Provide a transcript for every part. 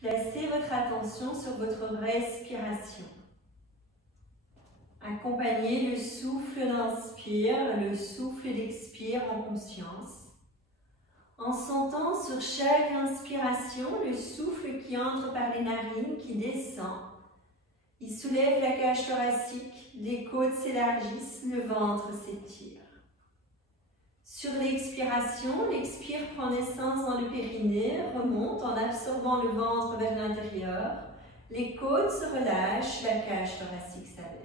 Placez votre attention sur votre respiration. Accompagnez le souffle d'inspire, le souffle d'expire en conscience. En sentant sur chaque inspiration le souffle qui entre par les narines, qui descend. Il soulève la cage thoracique, les côtes s'élargissent, le ventre s'étire. Sur l'expiration, l'expire prend naissance dans le périnée, remonte en absorbant le ventre vers l'intérieur. Les côtes se relâchent, la cage thoracique s'abaisse.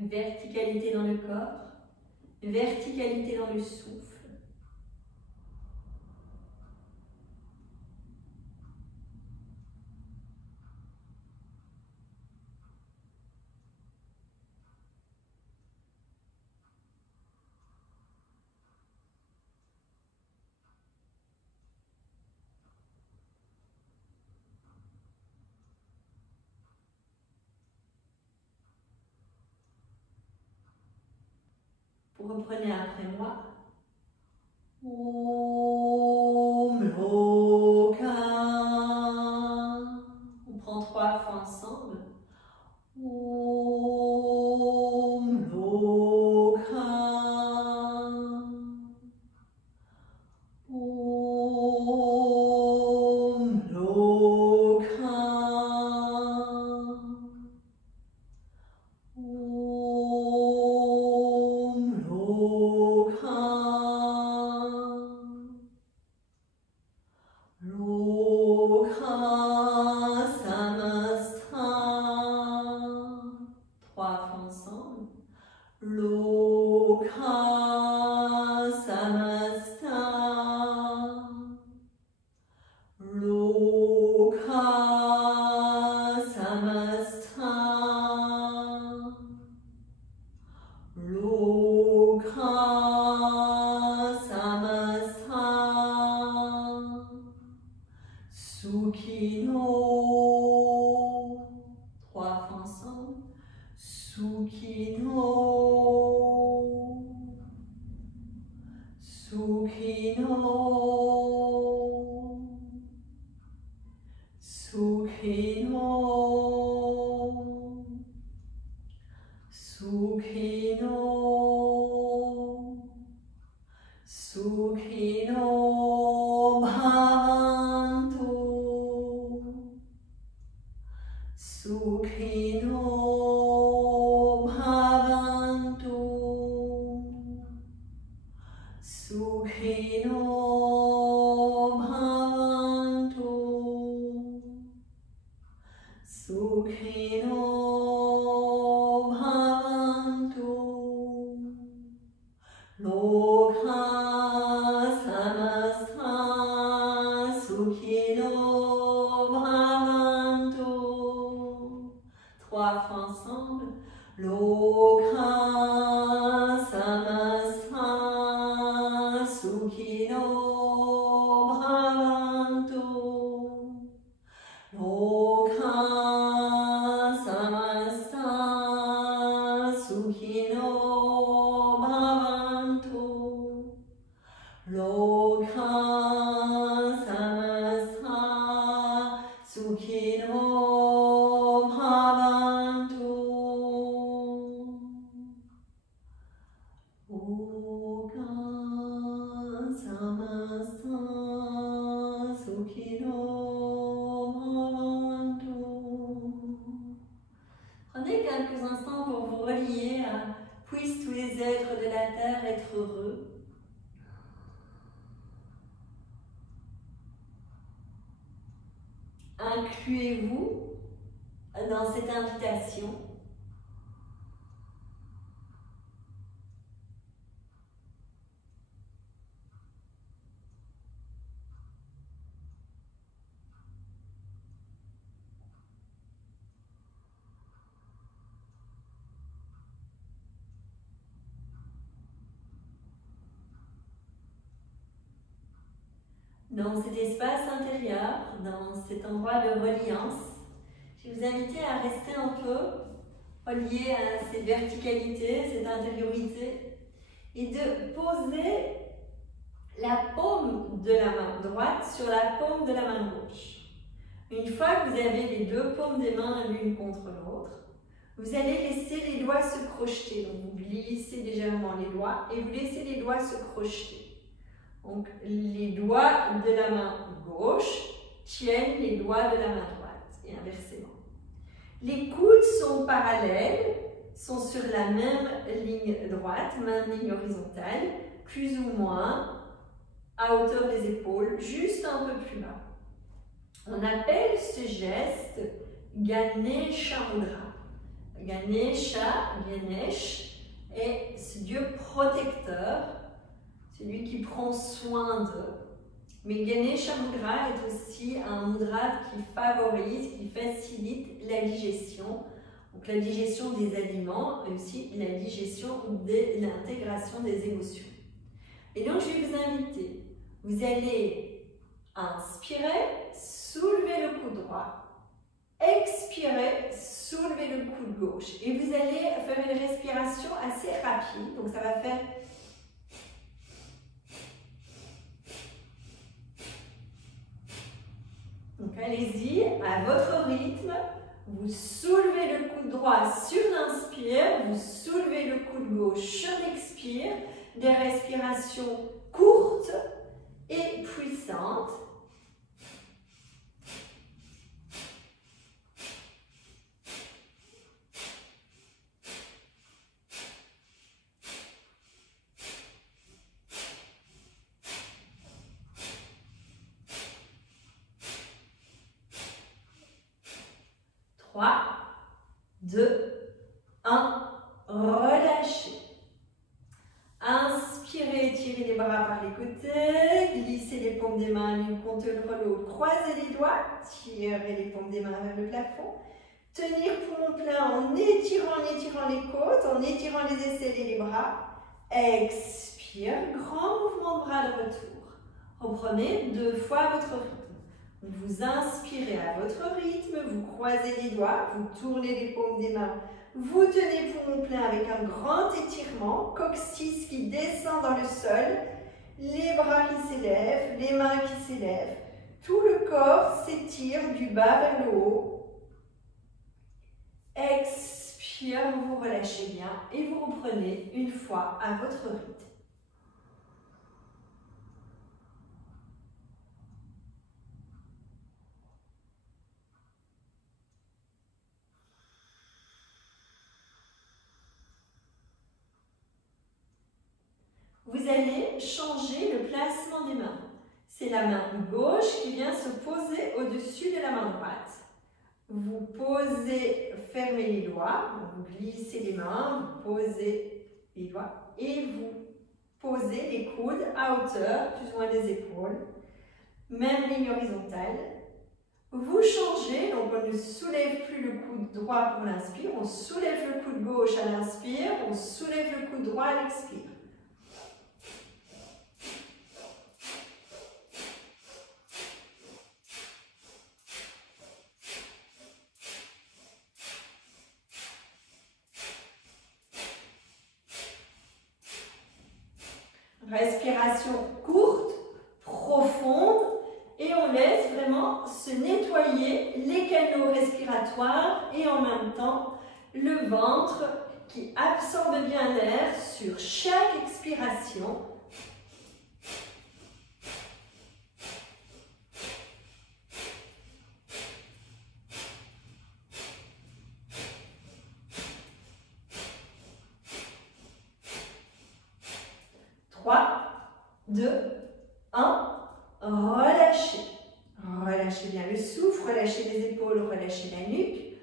Verticalité dans le corps, verticalité dans le souffle. Vous reprenez après moi. Om Loka. On prend 3 fois ensemble. Om Loka. Om Loka. Sukhino. 3 fois ensemble. Sukhino. Sukhino. Sukhino. Sukhino. Sukhino bhavantu. Sukhino bhavantu. Sukhino bhavantu. Sukhino bhavantu. Loka samasta sukhino bhavantu. 3 fois ensemble. Loka samasta sukhino bhavantu. Loka samasta sukhino bhavantu. Loka samasta sukhino bhavantu. Loka samasta sukhino bhavantu. Prenez quelques instants pour vous relier à puissent tous les êtres de la terre être heureux. Incluez-vous dans cette invitation. dans cet espace intérieur, dans cet endroit de reliance. Je vais vous inviter à rester un peu relié à cette verticalité, cette intériorité, et de poser la paume de la main droite sur la paume de la main gauche. Une fois que vous avez les deux paumes des mains l'une contre l'autre, vous allez laisser les doigts se crocheter. Donc vous glissez légèrement les doigts et vous laissez les doigts se crocheter. Donc les doigts de la main gauche tiennent les doigts de la main droite et inversement. Les coudes sont parallèles, sont sur la même ligne droite, même ligne horizontale, plus ou moins à hauteur des épaules, juste un peu plus bas. On appelle ce geste Ganesha Mudra. Ganesh est ce dieu protecteur, celui qui prend soin d'eux. Mais Ganesha Mudra est aussi un mudra qui favorise, qui facilite la digestion. Donc la digestion des aliments et aussi la digestion de l'intégration des émotions. Et donc je vais vous inviter, vous allez inspirer, soulever le coude droit, expirer, soulever le coude gauche. Et vous allez faire une respiration assez rapide, donc ça va faire donc allez-y, à votre rythme, vous soulevez le coude droit sur l'inspire, vous soulevez le coude gauche sur l'expire, des respirations courtes et puissantes. Trois, 2, 1, relâchez. Inspirez, tirez les bras par les côtés, glissez les paumes des mains l'une contre l'autre, croisez les doigts, tirez les paumes des mains vers le plafond. Tenir poumon plein en étirant les côtes, en étirant les aisselles et les bras. Expire, grand mouvement de bras de retour. Reprenez 2 fois votre rythme. Vous inspirez à votre rythme, vous croisez les doigts, vous tournez les paumes des mains, vous tenez poumon plein avec un grand étirement, coccyx qui descend dans le sol, les bras qui s'élèvent, les mains qui s'élèvent, tout le corps s'étire du bas vers le haut. Expire, vous relâchez bien et vous reprenez une fois à votre rythme. Vous allez changer le placement des mains. C'est la main gauche qui vient se poser au-dessus de la main droite. Vous posez, fermez les doigts, vous glissez les mains, vous posez les doigts et vous posez les coudes à hauteur, plus ou moins des épaules. Même ligne horizontale. Vous changez, donc on ne soulève plus le coude droit pour l'inspire, on soulève le coude gauche à l'inspire, on soulève le coude droit à l'expire. Respiration courte, profonde, et on laisse vraiment se nettoyer les canaux respiratoires et en même temps le ventre qui absorbe bien l'air sur chaque expiration. Trois, 2, 1, relâchez. Relâchez bien le souffle, relâchez les épaules, relâchez la nuque.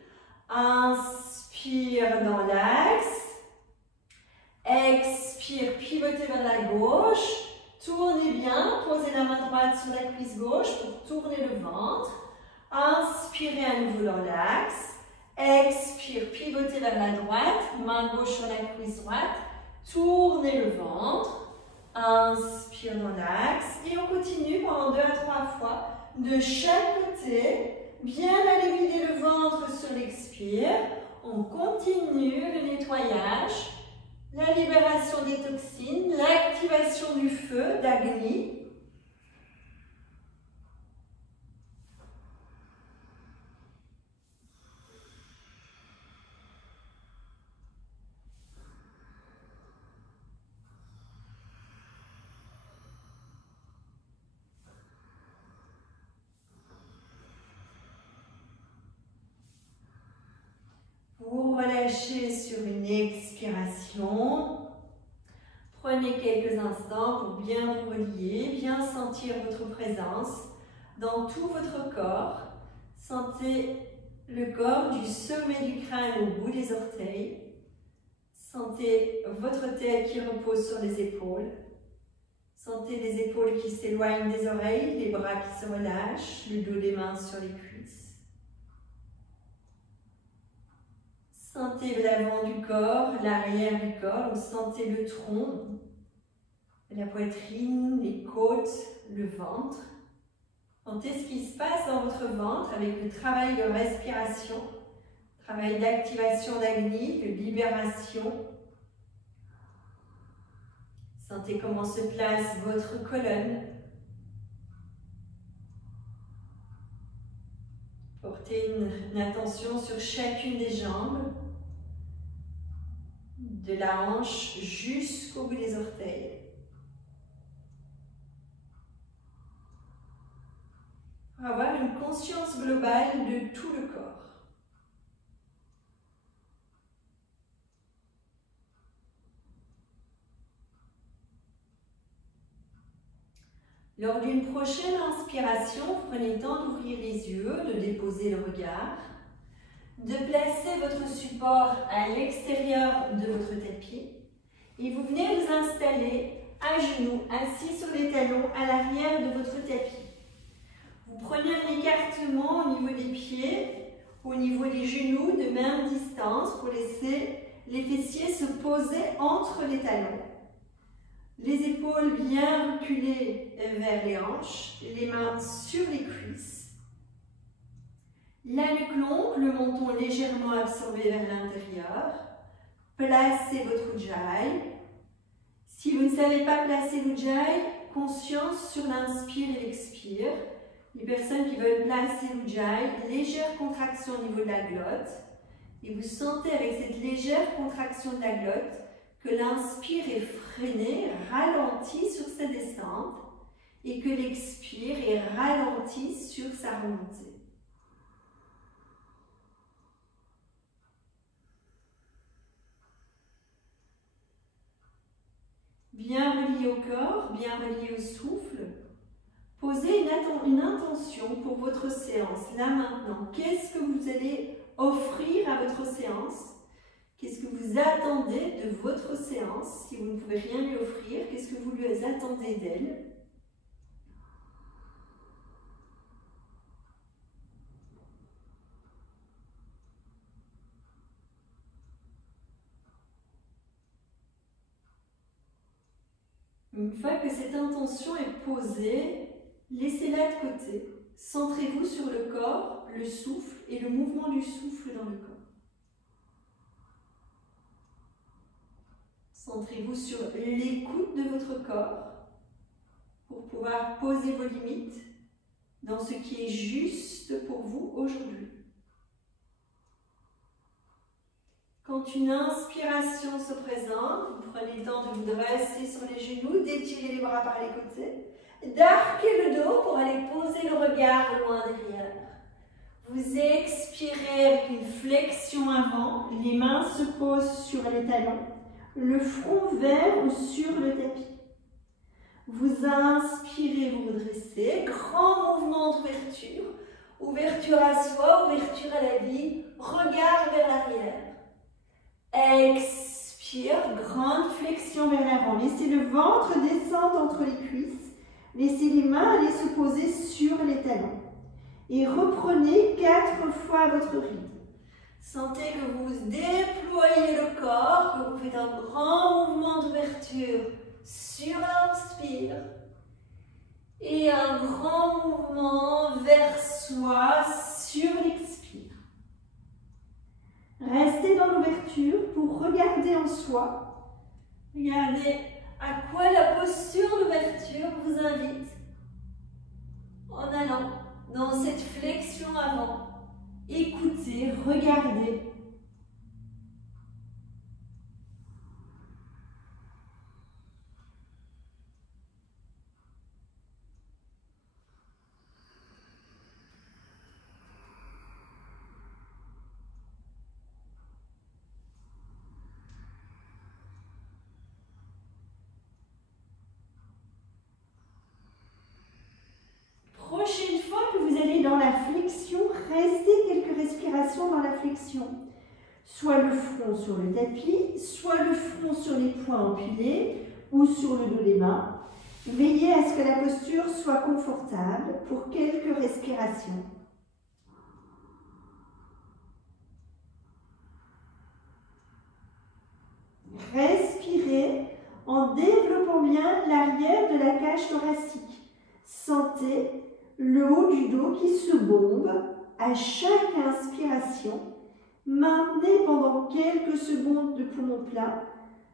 Inspire dans l'axe. Expire, pivotez vers la gauche. Tournez bien, posez la main droite sur la cuisse gauche pour tourner le ventre. Inspirez à nouveau dans l'axe. Expire, pivotez vers la droite, main gauche sur la cuisse droite. Tournez le ventre. Inspire dans l'axe et on continue pendant 2 à 3 de chaque côté. Bien aller vider le ventre sur l'expire. On continue le nettoyage, la libération des toxines, l'activation du feu d'Agni. Vous relâchez sur une expiration. Prenez quelques instants pour bien vous relier, bien sentir votre présence dans tout votre corps. Sentez le corps du sommet du crâne au bout des orteils. Sentez votre tête qui repose sur les épaules. Sentez les épaules qui s'éloignent des oreilles, les bras qui se relâchent, le dos des mains sur les cuisses. Sentez l'avant du corps, l'arrière du corps, sentez le tronc, la poitrine, les côtes, le ventre. Sentez ce qui se passe dans votre ventre avec le travail de respiration, travail d'activation d'Agni, de libération. Sentez comment se place votre colonne. Portez une attention sur chacune des jambes, de la hanche jusqu'au bout des orteils. Pour avoir une conscience globale de tout le corps. Lors d'une prochaine inspiration, prenez le temps d'ouvrir les yeux, de déposer le regard, de placer votre support à l'extérieur de votre tapis et vous venez vous installer à genoux, assis sur les talons à l'arrière de votre tapis. Vous prenez un écartement au niveau des pieds, au niveau des genoux de même distance pour laisser les fessiers se poser entre les talons. Les épaules bien reculées vers les hanches, les mains sur les cuisses. La nuque longue, le menton légèrement absorbé vers l'intérieur. Placez votre ujjayi. Si vous ne savez pas placer l'ujjayi, conscience sur l'inspire et l'expire. Les personnes qui veulent placer l'ujjayi, légère contraction au niveau de la glotte. Et vous sentez avec cette légère contraction de la glotte que l'inspire est freiné, ralenti sur sa descente et que l'expire est ralenti sur sa remontée. Bien relié au corps, bien relié au souffle. Posez une intention pour votre séance, là maintenant. Qu'est-ce que vous allez offrir à votre séance? Qu'est-ce que vous attendez de votre séance? Si vous ne pouvez rien lui offrir, qu'est-ce que vous lui attendez d'elle? Une fois que cette intention est posée, laissez-la de côté. Centrez-vous sur le corps, le souffle et le mouvement du souffle dans le corps. Centrez-vous sur l'écoute de votre corps pour pouvoir poser vos limites dans ce qui est juste pour vous aujourd'hui. Quand une inspiration se présente, vous prenez le temps de vous dresser sur les genoux, d'étirer les bras par les côtés, d'arquer le dos pour aller poser le regard loin derrière. Vous expirez avec une flexion avant, les mains se posent sur les talons, le front vers ou sur le tapis. Vous inspirez, vous redressez, grand mouvement d'ouverture, ouverture à soi, ouverture à la vie, regard vers l'arrière. Expire, grande flexion vers l'avant. Laissez le ventre descendre entre les cuisses. Laissez les mains aller se poser sur les talons. Et reprenez 4 fois votre rythme. Sentez que vous déployez le corps, que vous faites un grand mouvement d'ouverture sur l'inspire. Et un grand mouvement soi sur l'expire. Restez dans l'ouverture pour regarder en soi. Regardez à quoi la posture d'ouverture vous invite en allant dans cette flexion avant. Écoutez, regardez. Prochaine fois que vous allez dans la flexion, restez quelques respirations dans la flexion. Soit le front sur le tapis, soit le front sur les poings empilés ou sur le dos des mains. Veillez à ce que la posture soit confortable pour quelques respirations. Respirez en développant bien l'arrière de la cage thoracique. Sentez le haut du dos qui se bombe à chaque inspiration. Maintenez pendant quelques secondes de poumon plein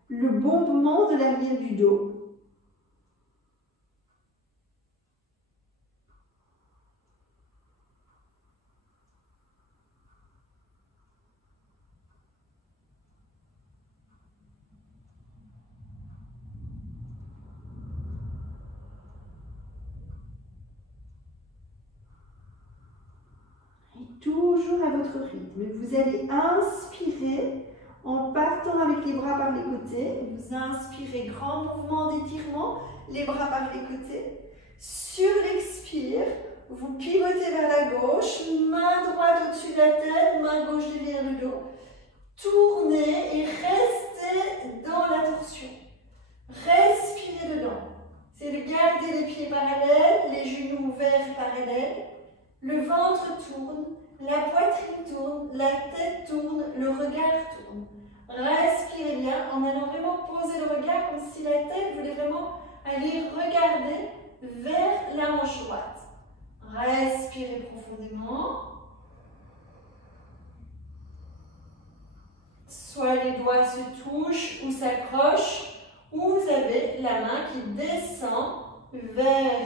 le bombement de l'arrière du dos. Toujours à votre rythme. Vous allez inspirer en partant avec les bras par les côtés. Vous inspirez, grand mouvement d'étirement, les bras par les côtés. Sur l'expire, vous pivotez vers la gauche, main droite au-dessus de la tête, main gauche derrière le dos. Tournez et restez dans la torsion. Respirez dedans. C'est de garder les pieds parallèles, les genoux ouverts parallèles. Le ventre tourne, la poitrine tourne, la tête tourne, le regard tourne. Respirez bien en allant vraiment poser le regard comme si la tête voulait vraiment aller regarder vers la hanche droite. Respirez profondément. Soit les doigts se touchent ou s'accrochent, ou vous avez la main qui descend vers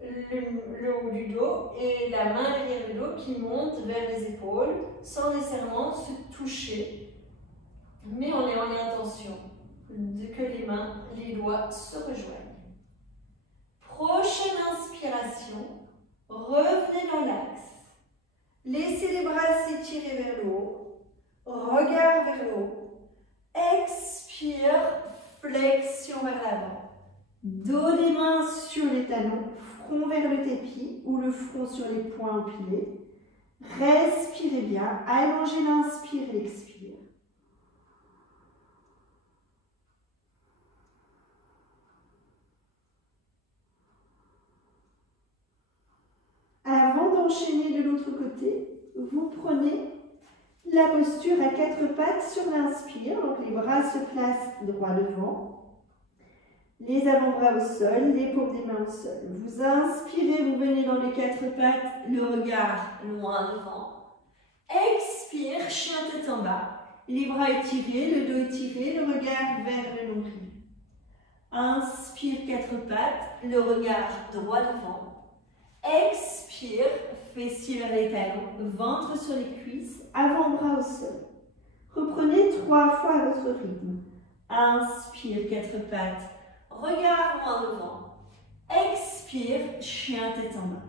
le haut du dos et la main derrière le dos qui monte vers les épaules sans nécessairement se toucher. Mais on est en intention que les doigts se rejoignent. Prochaine inspiration, revenez dans l'axe. Laissez les bras s'étirer vers le haut, regard vers le haut. Expire, flexion vers l'avant. Dos des mains sur les talons, front vers le tapis ou le front sur les poings empilés. Respirez bien, allongez l'inspire et l'expire. Avant d'enchaîner de l'autre côté, vous prenez la posture à quatre pattes sur l'inspire. Donc les bras se placent droit devant. Les avant-bras au sol, les paumes des mains au sol. Vous inspirez, vous venez dans les quatre pattes, le regard loin devant. Expire, chien tête en bas. Les bras étirés, le dos étiré, le regard vers le nombril. Inspire, quatre pattes, le regard droit devant. Expire, fessiers vers les talons, ventre sur les cuisses, avant-bras au sol. Reprenez 3 fois à votre rythme. Inspire, quatre pattes. Regard loin devant. Expire, chien tête en bas.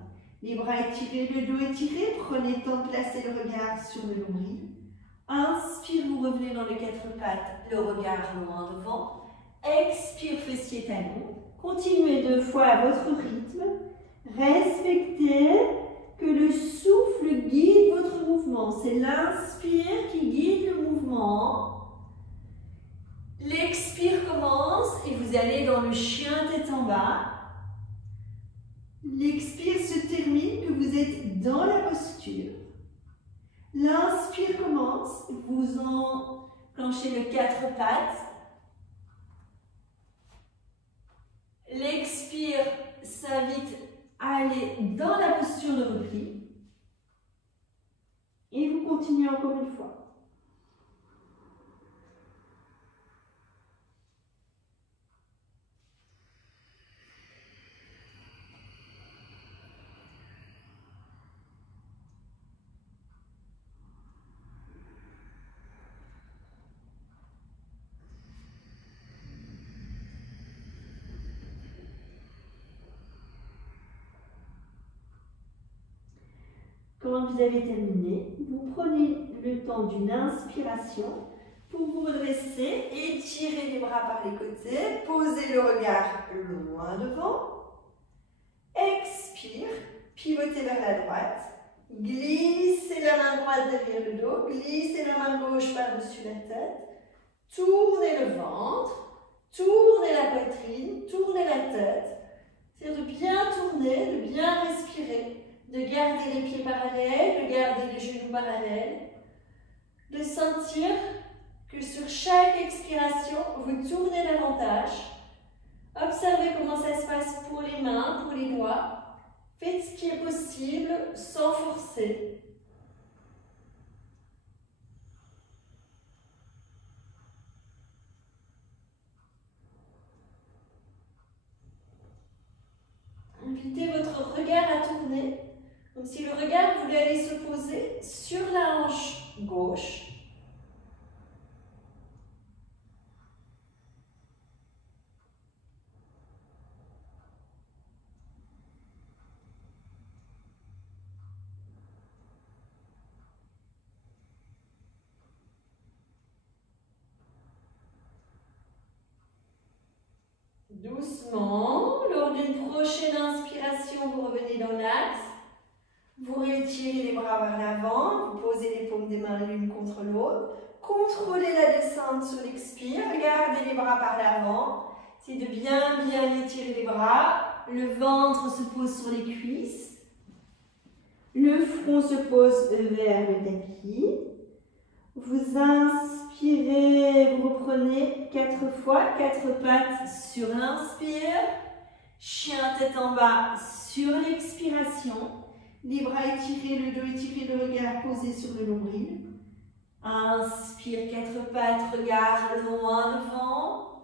Les bras étirés, le dos étiré. Prenez le temps de placer le regard sur le nombril. Inspire, vous revenez dans les quatre pattes, le regard loin devant. Expire, fessiers talons. Continuez 2 fois à votre rythme. Respectez que le souffle guide votre mouvement. C'est l'inspire qui guide le mouvement. L'expire commence et vous allez dans le chien tête en bas. L'expire se termine que vous êtes dans la posture. L'inspire commence, vous enclenchez le quatre pattes. L'expire s'invite à aller dans la posture de repli. continuez encore une fois. Quand vous avez terminé, vous prenez le temps d'une inspiration pour vous redresser, étirer les bras par les côtés, poser le regard loin devant. Expire, pivotez vers la droite, glissez la main droite derrière le dos, glissez la main gauche par-dessus la tête, tournez le ventre, tournez la poitrine, tournez la tête. C'est-à-dire de bien tourner, de bien respirer, de garder les pieds parallèles, de garder les genoux parallèles, de sentir que sur chaque expiration, vous tournez davantage. Observez comment ça se passe pour les mains, pour les doigts. Faites ce qui est possible sans forcer. Invitez votre regard à tourner, comme si le regard voulait aller se poser sur la hanche gauche. Doucement, lors d'une prochaine inspiration, vous revenez dans l'axe. Vous rétirez les bras vers l'avant, vous posez les paumes des mains l'une contre l'autre. Contrôlez la descente sur l'expire, gardez les bras par l'avant. C'est de bien étirer les bras. Le ventre se pose sur les cuisses. Le front se pose vers le tapis. Vous inspirez, vous reprenez 4 fois, 4 pattes sur l'inspire. Chien tête en bas sur l'expiration. Les bras étirés, le dos étiré, le regard posé sur le nombril. Inspire, 4 pattes, regard loin devant.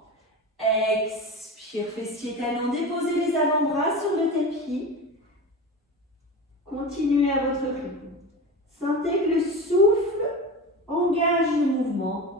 Expire, fessiers talons, déposez les avant-bras sur le tapis. Continuez à votre rythme. Sentez que le souffle engage le mouvement.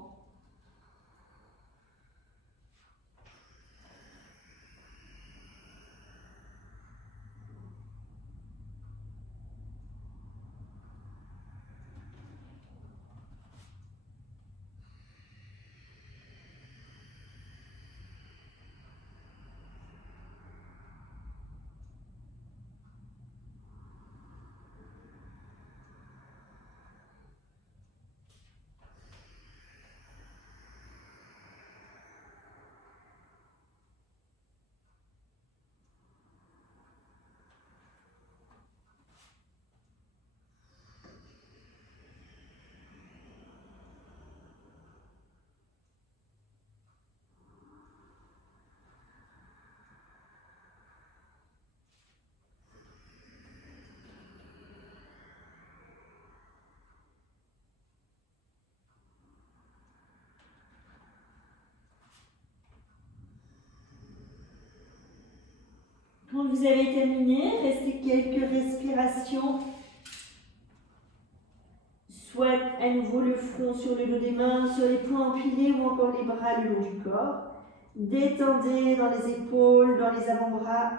Quand vous avez terminé, restez quelques respirations. Soit à nouveau le front sur le dos des mains, sur les poings empilés ou encore les bras le long du corps. Détendez dans les épaules, dans les avant-bras.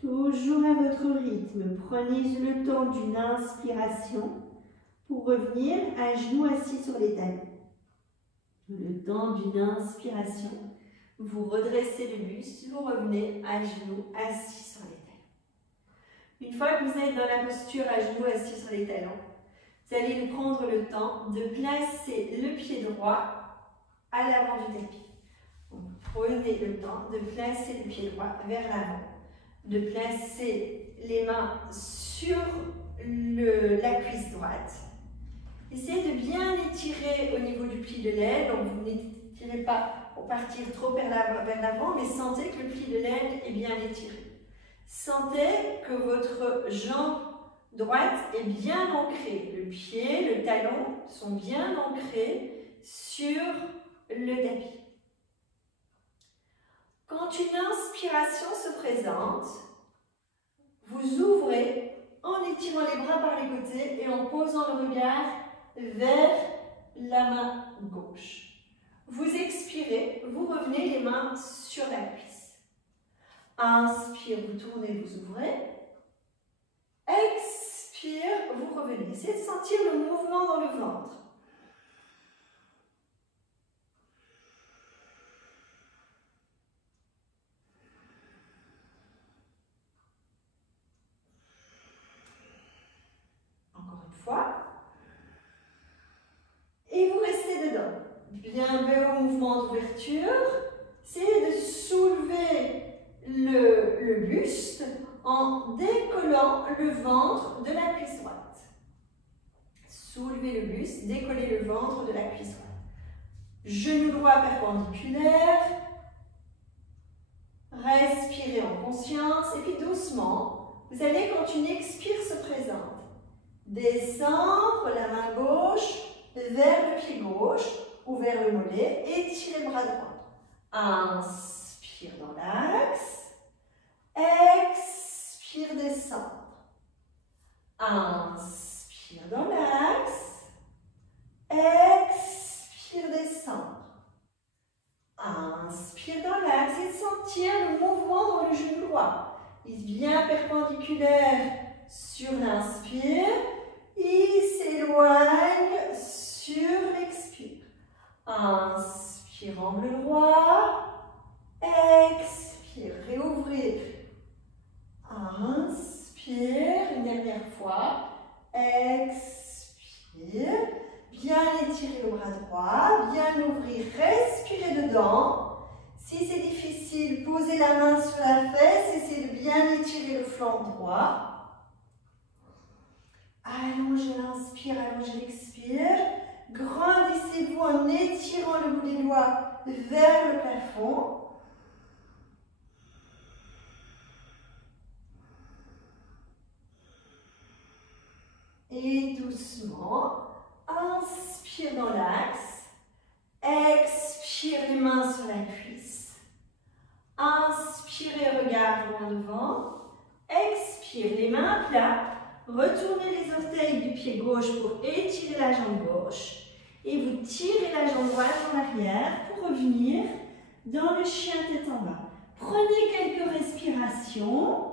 Toujours à votre rythme, prenez le temps d'une inspiration pour revenir à genoux assis sur les talons. Le temps d'une inspiration, vous redressez le buste, vous revenez à genoux assis sur les talons. Une fois que vous êtes dans la posture à genoux assis sur les talons, vous allez prendre le temps de placer le pied droit à l'avant du tapis. Donc, prenez le temps de placer le pied droit vers l'avant, de placer les mains sur la cuisse droite. Essayez de bien étirer au niveau du pli de l'aile, donc vous n'étirez pas pour partir trop vers l'avant, mais sentez que le pli de l'aile est bien étiré. Sentez que votre jambe droite est bien ancrée. Le pied, le talon sont bien ancrés sur le tapis. Quand une inspiration se présente, vous ouvrez en étirant les bras par les côtés et en posant le regard vers la main gauche. Vous expirez, vous revenez les mains sur la cuisse. Inspire, vous tournez, vous ouvrez. Expire, vous revenez. Essayez de sentir le mouvement dans le ventre. Encore une fois. Et vous restez dedans. Bien beau mouvement d'ouverture. Essayez de soulever le buste en décollant le ventre de la cuisse droite. Soulevez le buste, décollez le ventre de la cuisse droite. Genou droit perpendiculaire. Respirez en conscience et puis doucement, vous allez, quand une expire se présente, descendre la main gauche vers le pied gauche ou vers le mollet, étirez le bras droit. Inspire dans l'axe, expire, descendre. Inspire dans l'axe, expire, descendre. Inspire dans l'axe et sentir le mouvement dans le genou droit. Il est bien perpendiculaire sur l'inspire. Il s'éloigne sur l'expire. Inspire, angle droit. Expire, réouvrir. Inspire, une dernière fois. Expire. Bien étirer le bras droit, bien l'ouvrir, respirez dedans. Si c'est difficile, posez la main sur la fesse, essayez de bien étirer le flanc droit. Allongez l'inspire, allongez l'expire. Grandissez-vous en étirant le bout des doigts vers le plafond. Et doucement. Inspire dans l'axe, expire les mains sur la cuisse, inspirez, regard loin devant, expire les mains à plat, retournez les orteils du pied gauche pour étirer la jambe gauche et vous tirez la jambe droite en arrière pour revenir dans le chien tête en bas. Prenez quelques respirations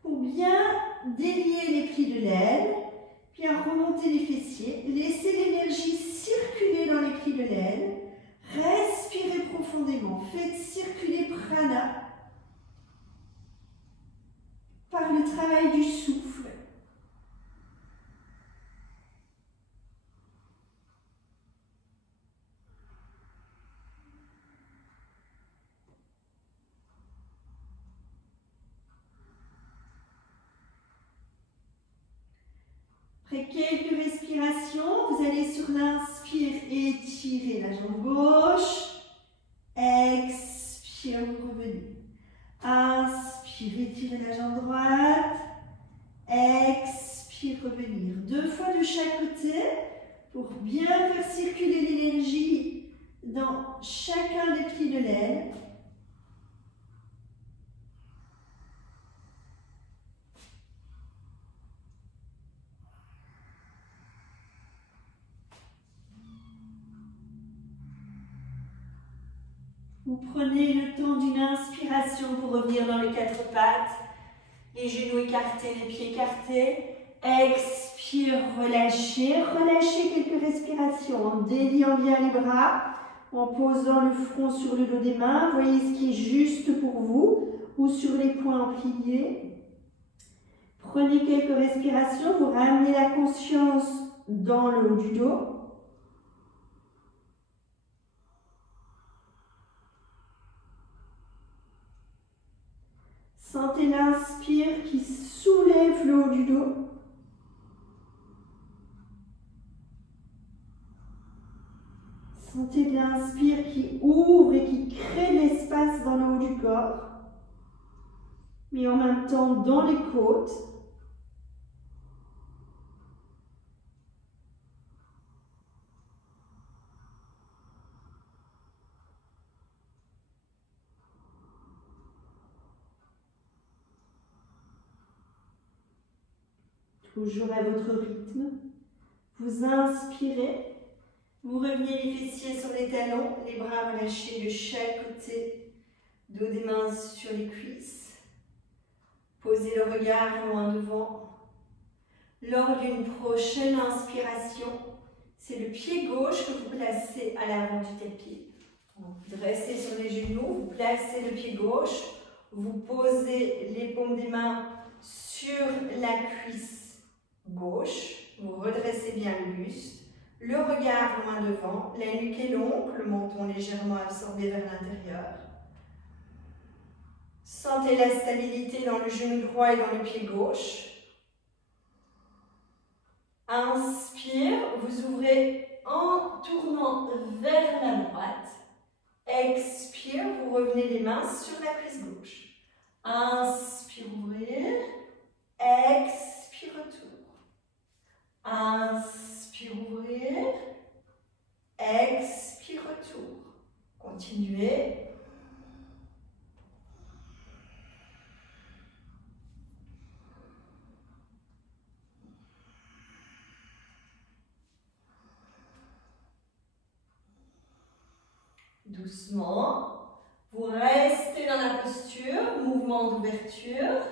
pour bien délier les plis de l'aile. Bien remonter les fessiers, laissez l'énergie circuler dans les plis de l'aile, respirez profondément, faites circuler prana par le travail du souffle. Après quelques respirations, vous allez sur l'inspire étirer la jambe gauche. Expire, vous revenez. Inspire, étirez la jambe droite. Expire, revenir. 2 fois de chaque côté pour bien faire circuler l'énergie dans chacun des plis de l'aile. Vous prenez le temps d'une inspiration pour revenir dans les 4 pattes, les genoux écartés, les pieds écartés. Expire, relâchez. Relâchez quelques respirations en déliant bien les bras, en posant le front sur le dos des mains. Voyez ce qui est juste pour vous ou sur les poings pliés. Prenez quelques respirations, vous ramenez la conscience dans le haut du dos. Sentez l'inspire qui soulève le haut du dos. Sentez l'inspire qui ouvre et qui crée de l'espace dans le haut du corps. Mais en même temps dans les côtes. Toujours à votre rythme. Vous inspirez. Vous revenez les fessiers sur les talons, les bras relâchés de chaque côté. Dos des mains sur les cuisses. Posez le regard loin devant. Lors d'une prochaine inspiration, c'est le pied gauche que vous placez à l'avant du tapis. Vous restez sur les genoux, vous placez le pied gauche, vous posez les paumes des mains sur la cuisse gauche, vous redressez bien le buste, le regard loin devant, la nuque est longue, le menton légèrement absorbé vers l'intérieur. Sentez la stabilité dans le genou droit et dans le pied gauche. Inspire, vous ouvrez en tournant vers la droite. Expire, vous revenez les mains sur la cuisse gauche. Inspire, ouvrir. Expire, retour. Inspire, ouvrir. Expire, retour. Continuez. Doucement, vous restez dans la posture, mouvement d'ouverture.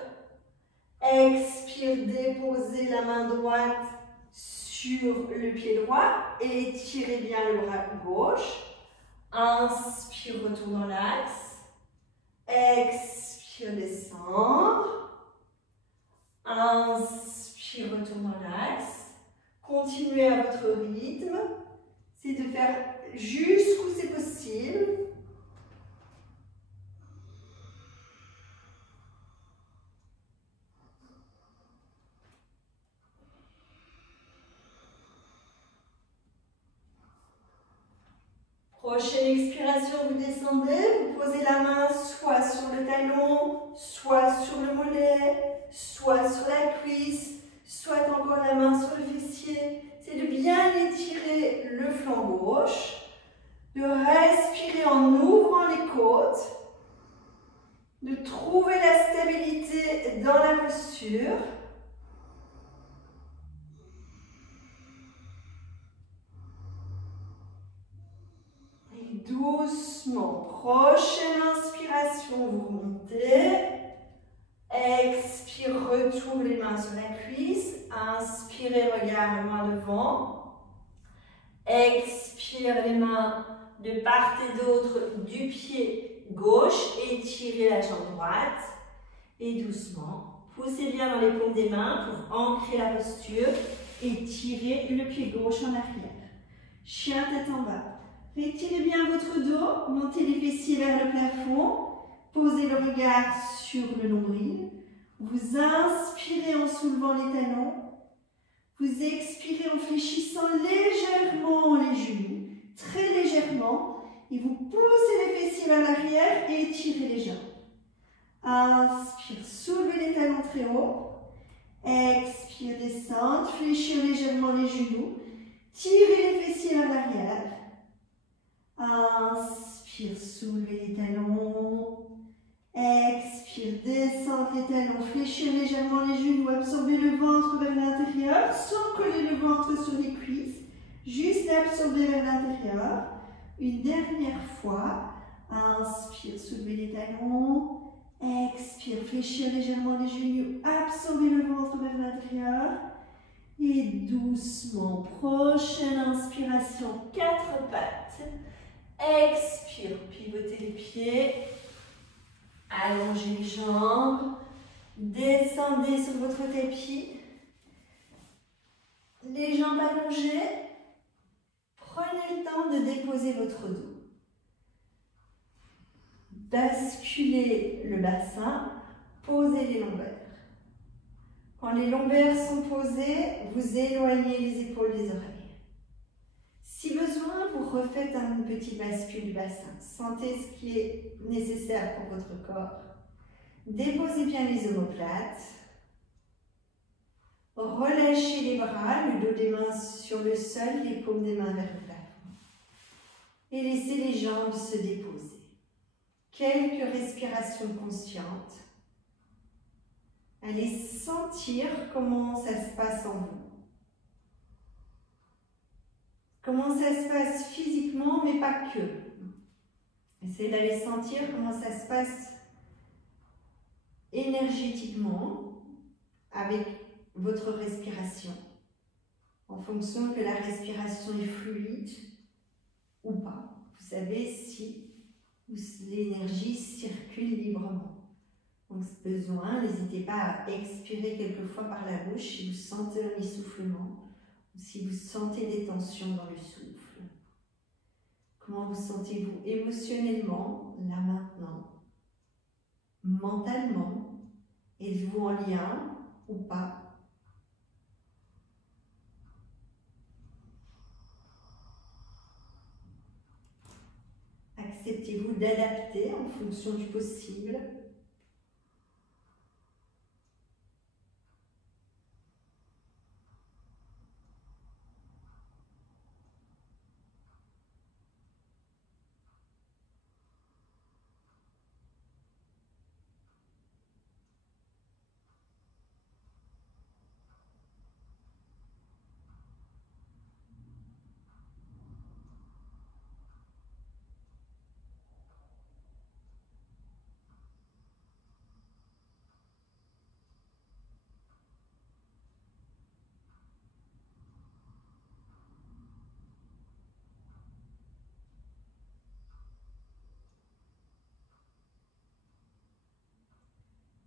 Expire, déposez la main droite sur le pied droit et étirez bien le bras gauche. Inspire, retour dans l'axe. Expire, descendre. Inspire, retour dans l'axe. Continuez à votre rythme. C'est de faire jusqu'où c'est possible. Prochaine expiration, vous descendez, vous posez la main soit sur le talon, soit sur le mollet, soit sur la cuisse, soit encore la main sur le fessier. C'est de bien étirer le flanc gauche, de respirer en ouvrant les côtes, de trouver la stabilité dans la posture. Et doucement, prochaine inspiration, vous remontez. Expire, retourne les mains sur la cuisse. Inspirez, regard loin devant. Expire les mains de part et d'autre du pied gauche. Étirez la jambe droite. Et doucement, poussez bien dans les paumes des mains pour ancrer la posture. Étirez le pied gauche en arrière. Chien tête en bas. Retirez bien votre dos. Montez les fessiers vers le plafond. Posez le regard sur le nombril. Vous inspirez en soulevant les talons. Vous expirez en fléchissant légèrement les genoux, très légèrement. Et vous poussez les fessiers vers l'arrière et étirez les jambes. Inspire, soulevez les talons très haut. Expire, descendre, fléchir légèrement les genoux. Tirez les fessiers vers l'arrière. Inspire, soulevez les talons. Expire, descendre les talons, fléchir légèrement les genoux, absorber le ventre vers l'intérieur, sans coller le ventre sur les cuisses, juste absorber vers l'intérieur. Une dernière fois, inspire, soulevez les talons, expire, fléchir légèrement les genoux, absorber le ventre vers l'intérieur. Et doucement, prochaine inspiration, 4 pattes. Expire, pivotez les pieds. Allongez les jambes, descendez sur votre tapis, Les jambes allongées, prenez le temps de déposer votre dos. Basculez le bassin, posez les lombaires. Quand les lombaires sont posés, vous éloignez les épaules des oreilles. Si besoin, vous refaites un petit bascule du bassin. Sentez ce qui est nécessaire pour votre corps. Déposez bien les omoplates. Relâchez les bras, le dos des mains sur le sol, les paumes des mains vers le plafond. Et laissez les jambes se déposer. Quelques respirations conscientes. Allez sentir comment ça se passe en vous. Comment ça se passe physiquement, mais pas que. Essayez d'aller sentir comment ça se passe énergétiquement avec votre respiration, en fonction que la respiration est fluide ou pas. Vous savez si l'énergie circule librement. Donc, ce besoin, n'hésitez pas à expirer quelquefois par la bouche si vous sentez un essoufflement ou si vous sentez des tensions dans le souffle. Comment vous sentez-vous émotionnellement, là maintenant, mentalement? Êtes-vous en lien ou pas? Acceptez-vous d'adapter en fonction du possible?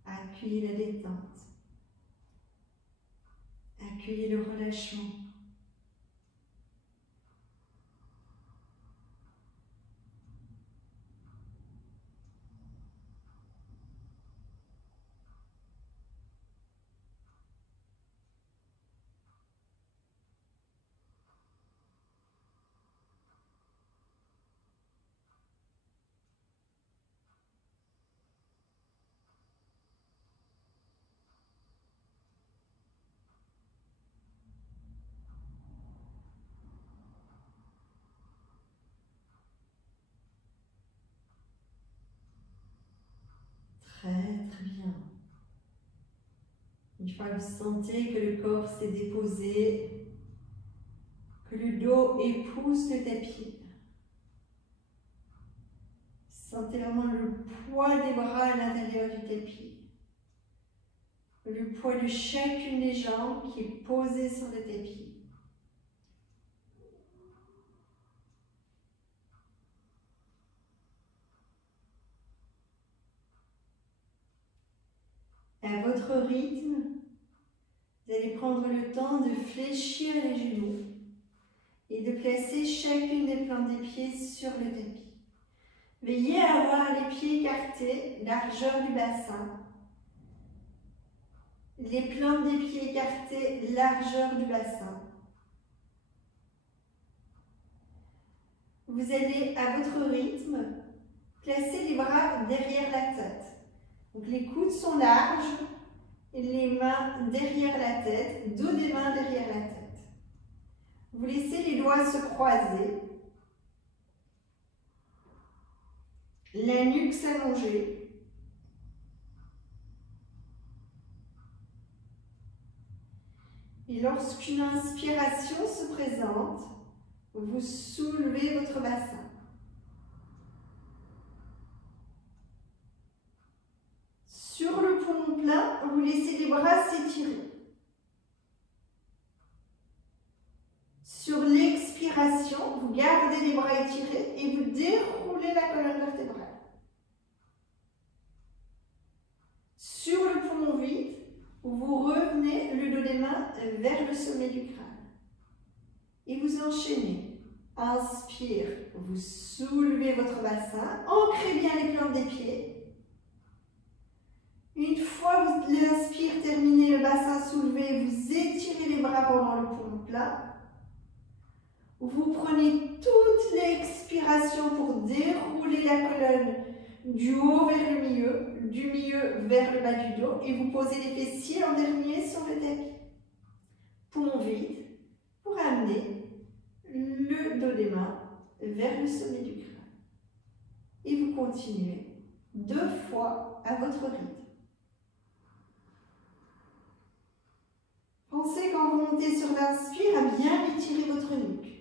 Accueillez la détente. Accueillez le relâchement. Très bien. Une fois que vous sentez que le corps s'est déposé, que le dos épouse le tapis, sentez vraiment le poids des bras à l'intérieur du tapis, le poids de chacune des jambes qui est posée sur le tapis. À votre rythme, vous allez prendre le temps de fléchir les genoux et de placer chacune des plantes des pieds sur le tapis. Veillez à avoir les pieds écartés, largeur du bassin. Les plantes des pieds écartées, largeur du bassin. Vous allez, à votre rythme, placer les bras derrière la tête. Donc les coudes sont larges, et les mains derrière la tête, dos des mains derrière la tête. Vous laissez les doigts se croiser, la nuque s'allonger. Et lorsqu'une inspiration se présente, vous soulevez votre bassin. Sur le poumon plein, vous laissez les bras s'étirer. Sur l'expiration, vous gardez les bras étirés et vous déroulez la colonne vertébrale. Sur le poumon vide, vous revenez le dos des mains vers le sommet du crâne. Et vous enchaînez. Inspire, vous soulevez votre bassin, ancrez bien les plantes des pieds. Une fois l'inspire terminé, le bassin soulevé, vous étirez les bras pendant le poumon plat. Vous prenez toute l'expiration pour dérouler la colonne du haut vers le milieu, du milieu vers le bas du dos et vous posez les fessiers en dernier sur le tapis. Poumon vide, vous ramenez le dos des mains vers le sommet du crâne. Et vous continuez 2 fois à votre rythme. Pensez quand vous montez sur l'inspire à bien étirer votre nuque.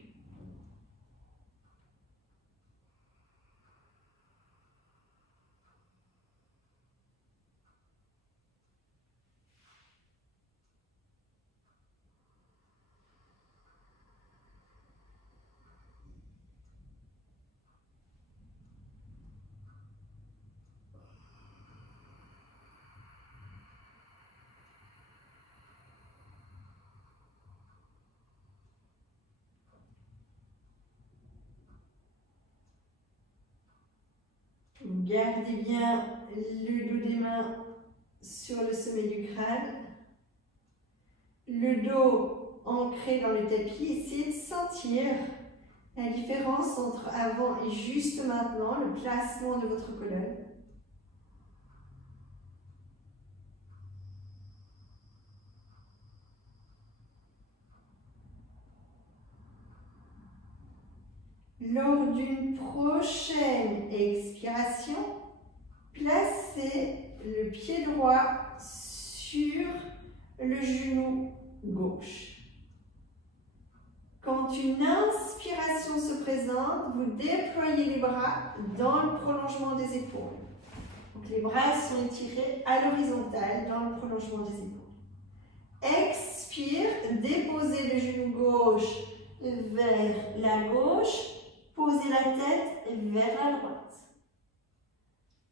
Vous gardez bien le dos des mains sur le sommet du crâne. Le dos ancré dans le tapis. Essayez de sentir la différence entre avant et juste maintenant, le placement de votre colonne. Lors d'une prochaine expiration, placez le pied droit sur le genou gauche. Quand une inspiration se présente, vous déployez les bras dans le prolongement des épaules. Donc les bras sont étirés à l'horizontale dans le prolongement des épaules. Expire, déposez le genou gauche vers la gauche. Posez la tête vers la droite.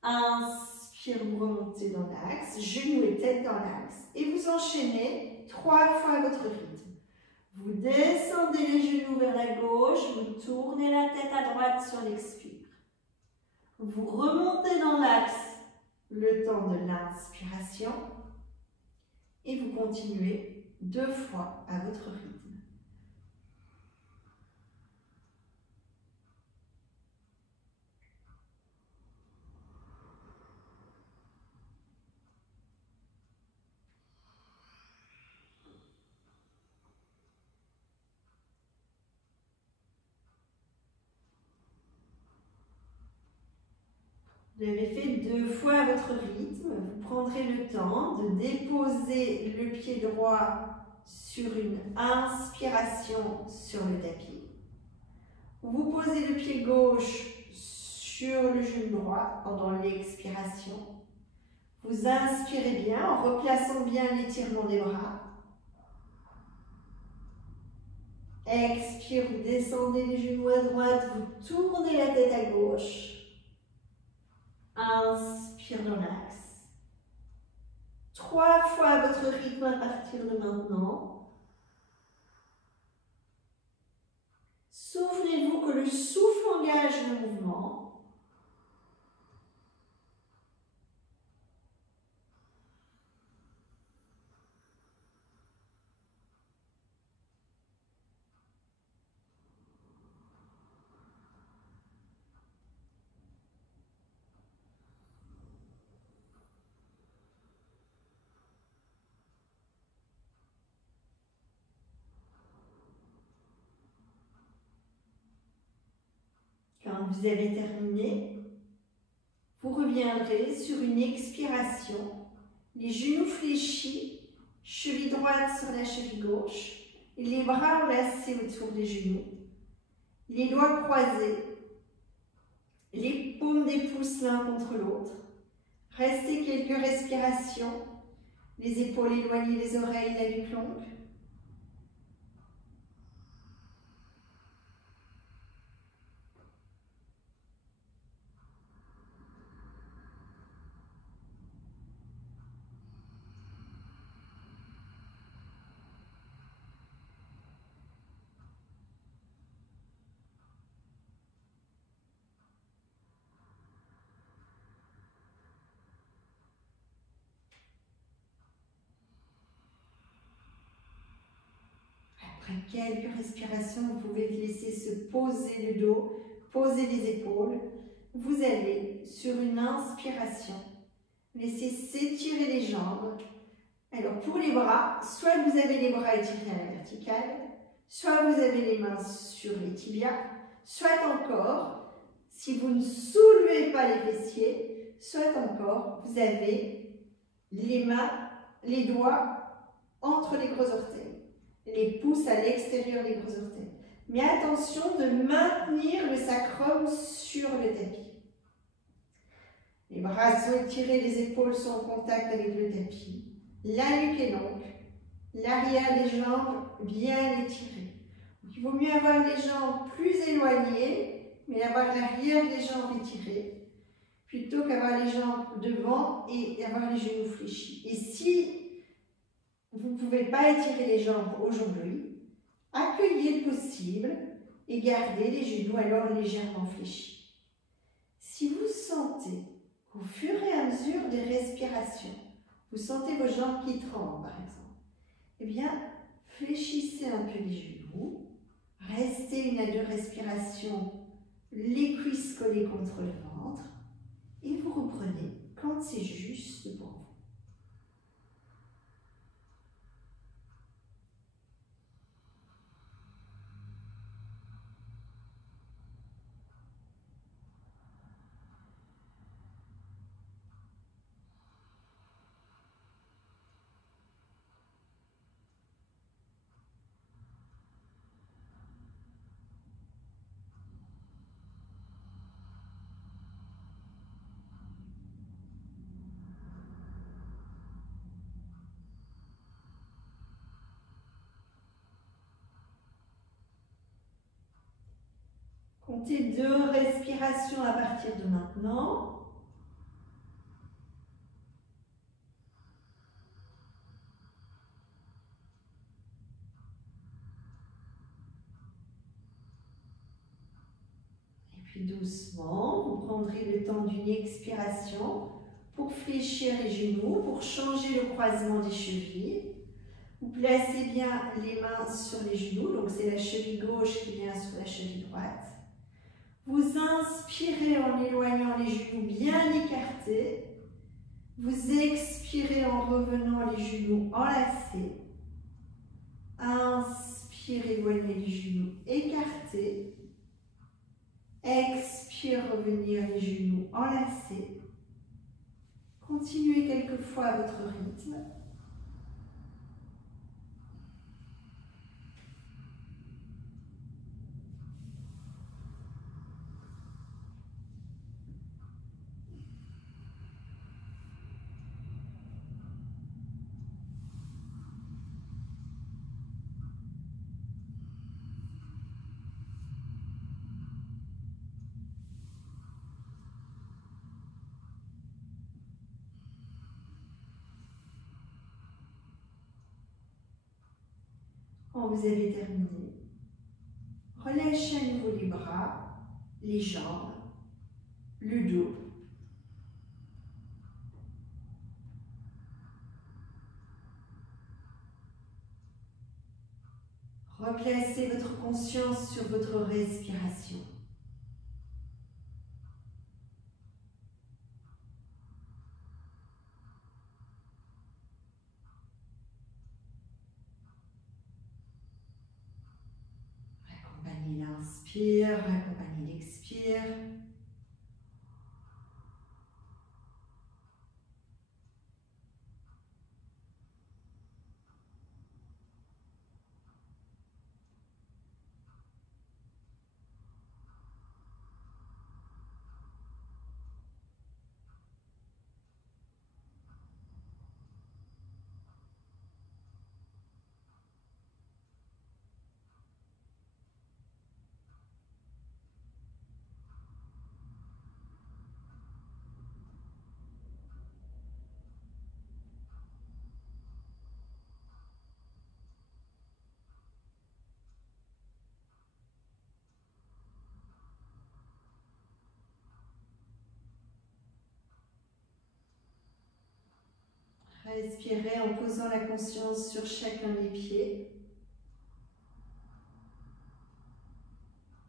Inspire, vous remontez dans l'axe, genoux et tête dans l'axe. Et vous enchaînez 3 fois à votre rythme. Vous descendez les genoux vers la gauche, vous tournez la tête à droite sur l'expire. Vous remontez dans l'axe le temps de l'inspiration. Et vous continuez 2 fois à votre rythme. Vous avez fait 2 fois à votre rythme. Vous prendrez le temps de déposer le pied droit sur une inspiration sur le tapis. Vous posez le pied gauche sur le genou droit pendant l'expiration. Vous inspirez bien en replaçant bien l'étirement des bras. Expire, vous descendez les genoux à droite, vous tournez la tête à gauche. Inspire dans l'axe. 3 fois à votre rythme à partir de maintenant. Souvenez-vous que le souffle engage le mouvement. Quand vous avez terminé, vous reviendrez sur une expiration, les genoux fléchis, cheville droite sur la cheville gauche, et les bras enlacés autour des genoux, les doigts croisés, les paumes des pouces l'un contre l'autre. Restez quelques respirations, les épaules éloignées des oreilles, la nuque longue. Après quelques respirations, vous pouvez laisser se poser le dos, poser les épaules. Vous allez, sur une inspiration, laisser s'étirer les jambes. Alors pour les bras, soit vous avez les bras étirés à la verticale, soit vous avez les mains sur les tibias, soit encore, si vous ne soulevez pas les fessiers, soit encore, vous avez les mains, les doigts entre les gros orteils, les pouces à l'extérieur des gros orteils. Mais attention de maintenir le sacrum sur le tapis. Les bras sont étirés, les épaules sont en contact avec le tapis. La nuque est longue, l'arrière des jambes bien étiré. Il vaut mieux avoir les jambes plus éloignées, mais avoir l'arrière des jambes étirées, plutôt qu'avoir les jambes devant et avoir les genoux fléchis. Et si vous ne pouvez pas étirer les jambes aujourd'hui, accueillez le possible et gardez les genoux alors légèrement fléchis. Si vous sentez qu'au fur et à mesure des respirations, vous sentez vos jambes qui tremblent par exemple, eh bien, fléchissez un peu les genoux, restez 1 à 2 respirations, les cuisses collées contre le ventre, et vous reprenez quand c'est juste pour vous. Comptez 2 respirations à partir de maintenant. Et puis doucement, vous prendrez le temps d'une expiration pour fléchir les genoux, pour changer le croisement des chevilles. Vous placez bien les mains sur les genoux, donc c'est la cheville gauche qui vient sur la cheville droite. Vous inspirez en éloignant les genoux bien écartés. Vous expirez en revenant les genoux enlacés. Inspire, éloignez les genoux écartés. Expire, revenir les genoux enlacés. Continuez quelquefois à votre rythme. Quand vous avez terminé, relâchez à nouveau les bras, les jambes, le dos. Replacez votre conscience sur votre respiration. Accompagnez l'inspire, accompagnez l'expire. Respirez en posant la conscience sur chacun des pieds.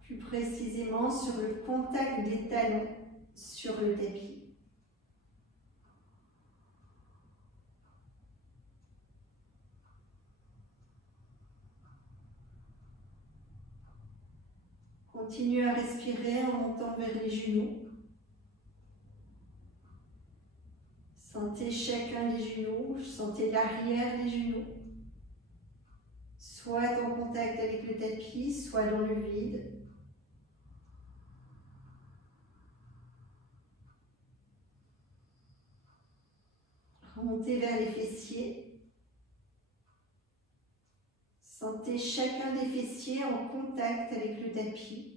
plus précisément sur le contact des talons sur le tapis. Continuez à respirer en montant vers les genoux. Sentez chacun des genoux, sentez l'arrière des genoux, soit en contact avec le tapis, soit dans le vide. Remontez vers les fessiers. Sentez chacun des fessiers en contact avec le tapis.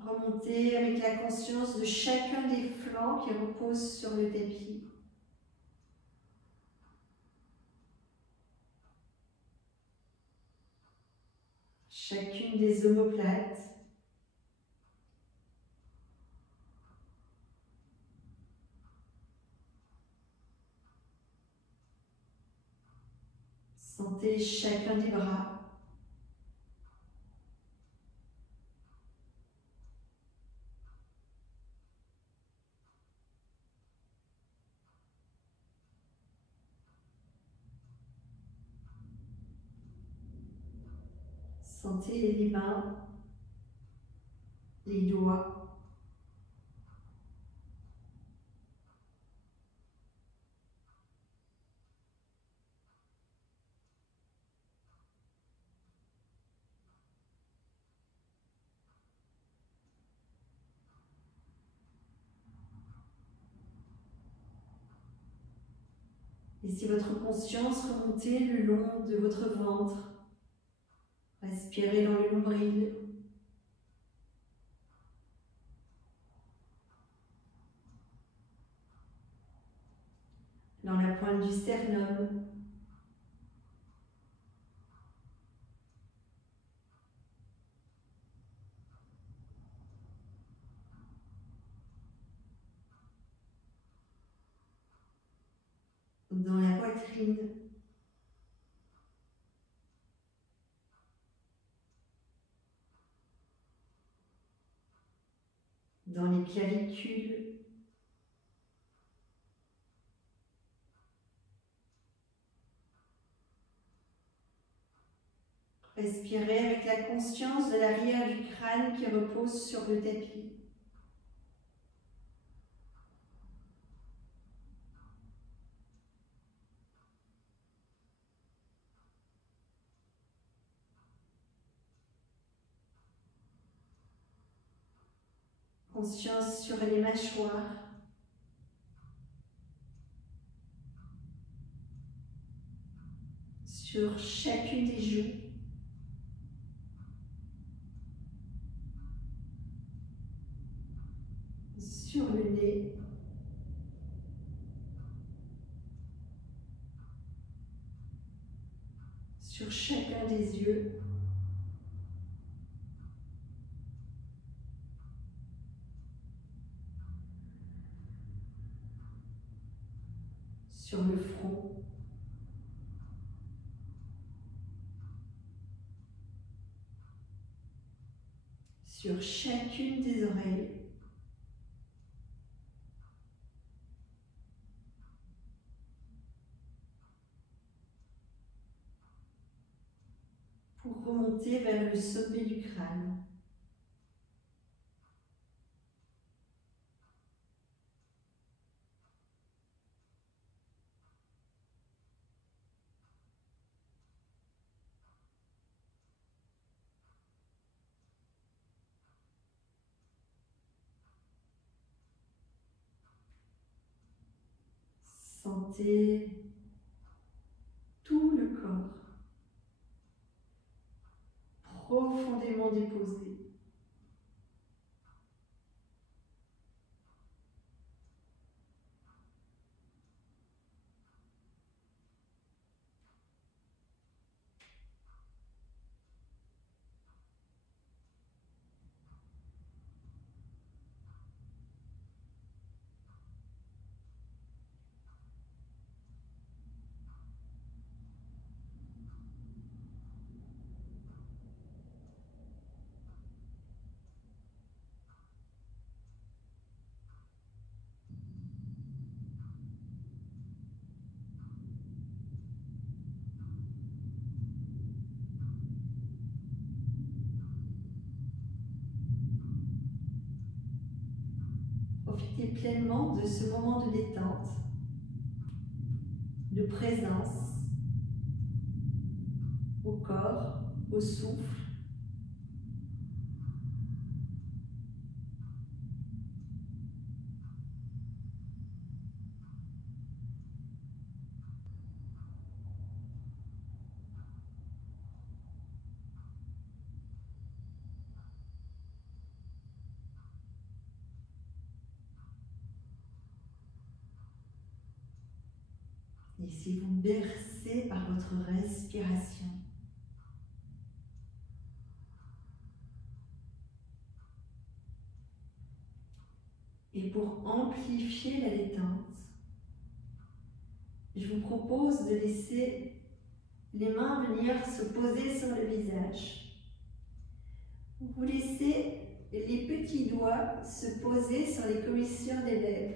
Remontez avec la conscience de chacun des flancs qui reposent sur le tapis. Chacune des omoplates. Sentez chacun des bras. Sentez les mains, les doigts. Laissez votre conscience remonter le long de votre ventre. Respirez dans le nombril. Dans la pointe du sternum. Dans la poitrine. Dans les clavicules. Respirez avec la conscience de l'arrière du crâne qui repose sur le tapis. Conscience sur les mâchoires. Sur chacune des joues. Sur le nez. Sur chacun des yeux. Sur le front. Sur chacune des oreilles. Pour remonter vers le sommet du crâne. Sentez tout le corps profondément déposé. Profitez pleinement de ce moment de détente, de présence au corps, au souffle. Laissez-vous bercer par votre respiration. Et pour amplifier la détente, je vous propose de laisser les mains venir se poser sur le visage. Vous laissez les petits doigts se poser sur les commissures des lèvres.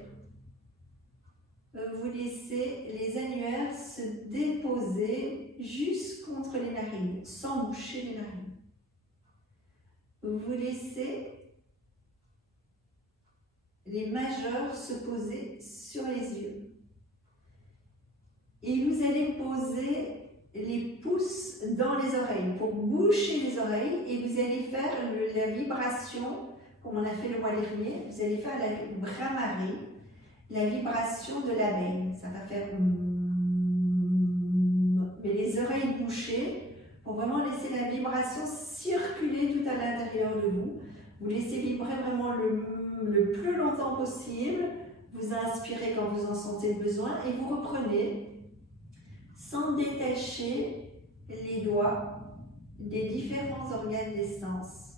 Vous laissez les annulaires se déposer juste contre les narines, sans boucher les narines. Vous laissez les majeurs se poser sur les yeux. Et vous allez poser les pouces dans les oreilles pour boucher les oreilles et vous allez faire la vibration, comme on a fait le mois dernier, vous allez faire la bramarée, la vibration de l'abeille. Ça va faire mais les oreilles bouchées pour vraiment laisser la vibration circuler tout à l'intérieur de vous. Vous laissez vibrer vraiment le plus longtemps possible. Vous inspirez quand vous en sentez le besoin et vous reprenez sans détacher les doigts des différents organes des sens.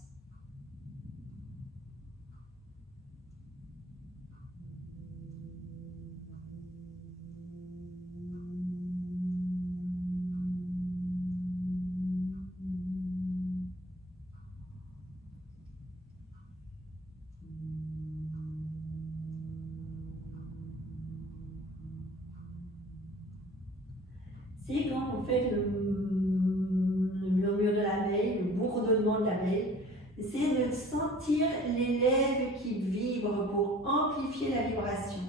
Si quand vous faites le murmure de l'abeille, le bourdonnement de l'abeille, essayez de sentir les lèvres qui vibrent pour amplifier la vibration.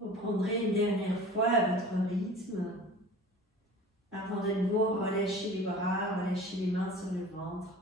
Reprendrez une dernière fois à votre rythme avant de nouveau relâcher les bras, relâcher les mains sur le ventre.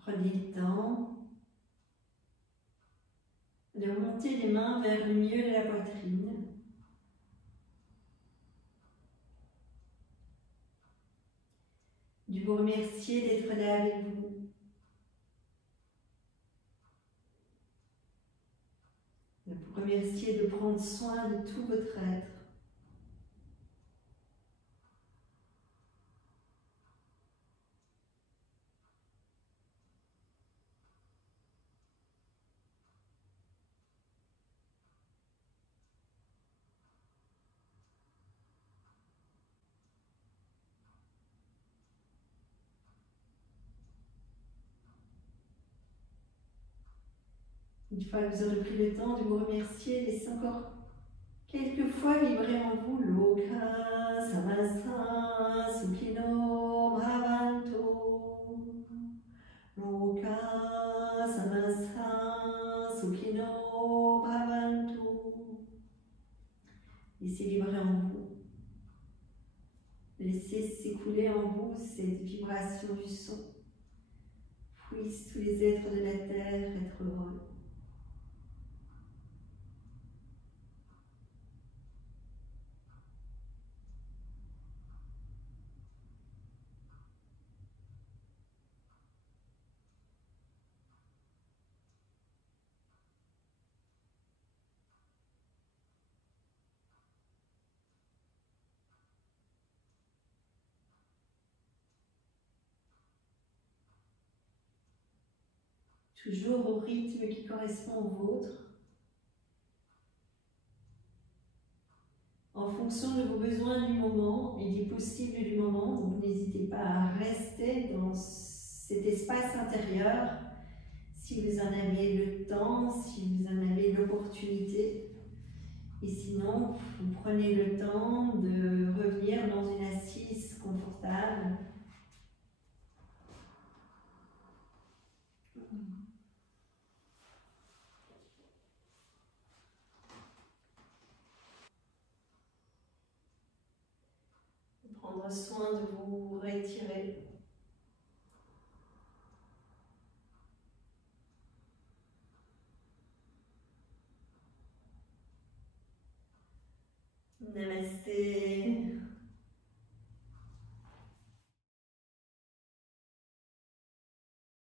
Prenez le temps de monter les mains vers le milieu de la poitrine. De vous remercier d'être là avec vous. De vous remercier de prendre soin de tout votre être. Une fois que vous aurez pris le temps de vous remercier, laissez encore quelques fois vibrer en vous Loka Samasta Sukhino Bhavantu. Loka Samasta Sukhino Bhavantu. Laissez vibrer en vous. Laissez s'écouler en vous cette vibration du son. Puissent tous les êtres de la terre être heureux. Toujours au rythme qui correspond au vôtre, en fonction de vos besoins du moment et des possibles du moment. Donc n'hésitez pas à rester dans cet espace intérieur si vous en avez le temps, si vous en avez l'opportunité. Et sinon, vous prenez le temps de revenir dans une assise confortable. Prendre soin de vous retirer